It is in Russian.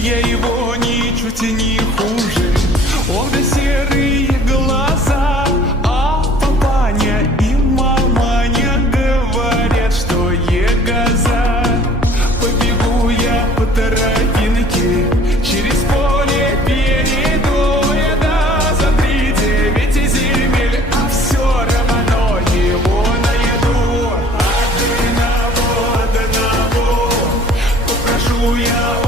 Я его ничуть не хуже. Он да серые глаза, а папаня и маманя говорят, что егоза. Побегу я по тропинке через поле перейду я за 3-9 земель, а все равно его найду. Одного попрошу я.